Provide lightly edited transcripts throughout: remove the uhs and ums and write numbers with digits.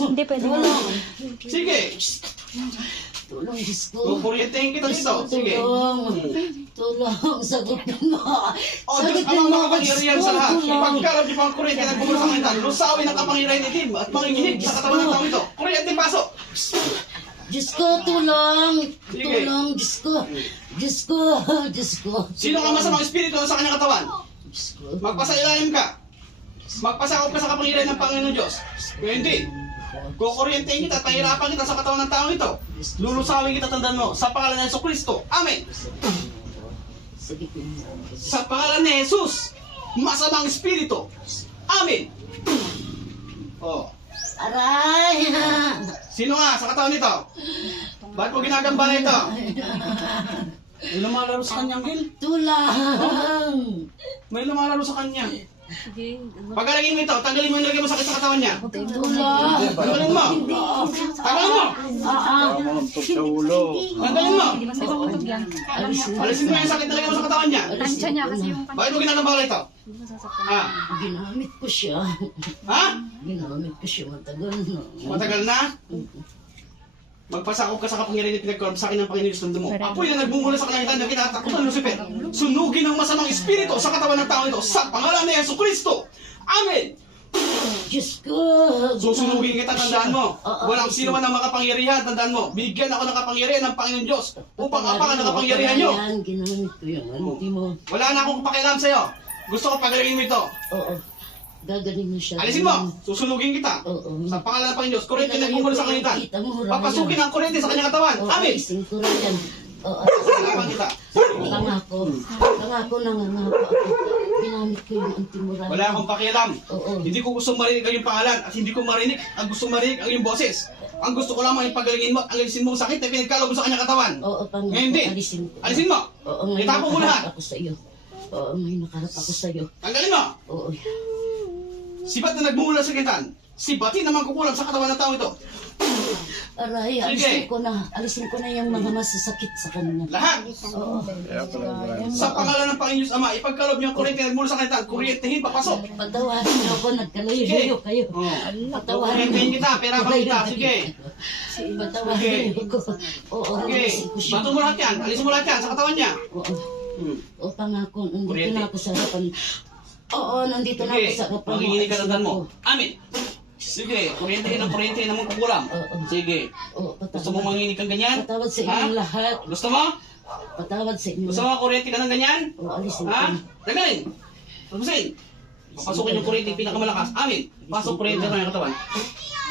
Hindi pwede. Sige. Tulong, Diyos ko. Kukuryentehin kita dito. Sige. Tulong, sagutin mo. O Diyos, ang mga kapangyarihan sa lahat. Ipagkalap niyo pa ang kuryente na bumula sa kanila. Lusawin ang kapangyarihan ni Tim at manginginig sa katawan ng tao ito. Kuryente, pasok! Diyos ko, tulong. Sige. Tulong, Diyos ko. Diyos ko, Diyos ko. Sino ka masamang espiritu na sa kanyang katawan? Diyos ko. Magpasailalim ka. Magpasakop ka sa kapangyarihan ng Panginoon Diyos. Kaya hindi. Kukuryentehin kita at pahirapan kita sa katawan ng tao ito. Lulusawin kita, tandaan mo, sa pangalan ni Jesucristo. Amen. Sagutin mo. Sa pangalan ni Jesus, masamang espiritu. Amen. Oh. Aray! Sino nga sa katawan nito? Bakit mo ginagambala ito? May lumalaro sa kanya, Gil. Tulang! May lumalaro sa kanya. Sige. Pagkalagin mo ito, tanggalin mo yung lagay mo sakit sa katawan niya. Tulang! Tanggalin mo. Tanggalin mo. Tanggalin mo. Hindi mas ipaputog yan. Alam niya. Alisin mo yung sakit na lagay mo sa katawan niya. Tansya niya kasi yung Bakit mo ginagambala ito? Hindi masasaktan. Ha? Ginamit ko siya. Ha? Ginamit ko siya matagal na. Matagal na? Magpasakop ka sa kapangyarihan na pinagkaroon sa akin ng Panginoon Diyos ng mo. Apoy na nagbumula sa kalangitan na kinatakutan ng Lucifer. Sunugin ang masamang espiritu sa katawan ng tao ito sa pangalan ni Jesucristo. Amen! Diyos ko! Susunugin kita, tandaan mo. Walang sino man ang makapangyarihan, tandaan mo. Bigyan ako ng kapangyarihan ng Panginoon Diyos upang apakan ang kapangyarihan nyo. Ginamit ko yung anti mo. Wala na akong pakialam sa'yo. Gusto ko pagalingin mo ito. Oo. Gagaling mo siya. Alisin mo. Susunugin kita. Oo. Sa pangalan ng Panginoon Diyos. Kuryente na bumula sa kalangitan. Papasukin ang kuryente sa kanyang katawan. Amen! Alisin ko rin yan. Oo. Sasalapan kita. Pangako. Pangako nangangako ako. Ginamit ko yung anti-moral. Wala akong pakialam. Oo. Hindi ko gusto marinig ang iyong pangalan at hindi ko marinig ang gusto marinig ang iyong boses. Ang gusto ko lamang ipagalingin mo at alisin mo ang sakit na pinagkaloob mo sa kanyang katawan. Oo, pangako. Ngayon hindi. Alisin ko. Alisin mo. Oo, ngayon Itapo mo lahat. nakaharap ako sa iyo. Oo, ngayon nakaharap ako sa iyo. Tanggalin mo. Oo. Sibat na nagmumula sa kitan. Sibatin naman kukulam sa katawan ng tao ito. Aray, Sige. alisin ko na yung mga masasakit sa kanya. Lahat. Oo. Sa pangalan ng Panginoon Diyos Ama, ipagkaloob niyo ang kuryente na nagmula sa kitan. Kuryentehin, papasok. Patawarin niyo ako, nagkalayo-layo kayo. Oh. Patawarin Kuryentehin kita, pera pa kita. Sige. Patawarin niyo ako. Oo, Okay. alisin ko siya. Bato mo lahat yan. Alisin mo lahat yan sa katawan niya. Oo. O pangako, nandito Kuryente. na ako sa harapan. Oo, nandito na ako Sige. sa harapan. Magiginig ka Alisin tandaan mo. ako. Amin. Sige. Kuryentehin ang kuryentehin na magkukulam. Oo. Sige. Oo, Gusto mo manginig kang ganyan? Patawad sa Ha? inyong lahat. Gusto mo? Patawad sa inyong Gusto lahat. mo kuryente ka ng ganyan? Oo, alisin ko. Ha? Tagalin. Tapusin. Papasukin yung kuryente yung pinakamalakas. Amin. Pasok kuryente ka ng katawan.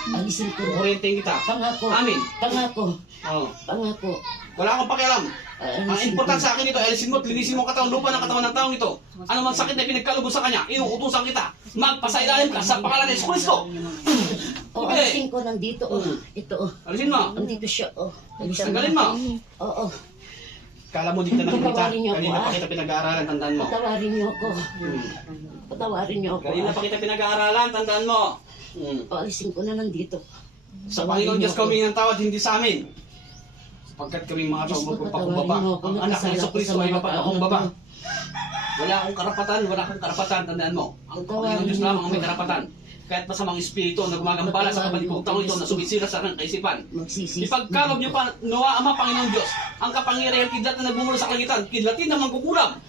Alisin ko. Kuryente kita. Pangako. Amin. Pangako. Oh. Pangako. Wala akong pakialam. Ang Alisin importante ko. sa akin ito, alisin mo at linisin mo ang katawan lupa ng katawan ng taong ito. Ano man sakit na pinagkalugod sa kanya, inuutusan kita. Magpasailalim ka sa pangalan ni Jesucristo. O, Okay. alisin ko nandito. Oh. Ito. Oh. Alisin mo. Nandito siya. Oh. Alisin Tanggalin mo. Oo. Kala mo di ka nakikita. Patawarin niyo ako, Kanina pa ah. kita pinag-aaralan, tandaan mo. Patawarin niyo ako. Patawarin niyo ako. Kanina pa kita pinag-aaralan, tandaan mo. O, alisin ko na nandito. Sa Panginoon Diyos kami ng tawad, hindi sa amin. Sapagkat kami mga tao Diyos ko, magpapakumbaba. patawarin mo ako. Ang anak ni Nagkasala Jesu ko Cristo sa ay mga magpapakumbaba. tao. Wala akong karapatan, tandaan mo. Ang Panginoon Diyos lamang ang may karapatan. Kahit masamang espiritu na gumagambala sa kabalikong taong ito na sumisira sa kanyang kaisipan. Magsisisi. Ipagkaloob niyo pa, Noa Ama, Panginoon Diyos, ang kapangyarihan kidlat na nagbumula sa kalangitan, kidlatin na mangkukulam,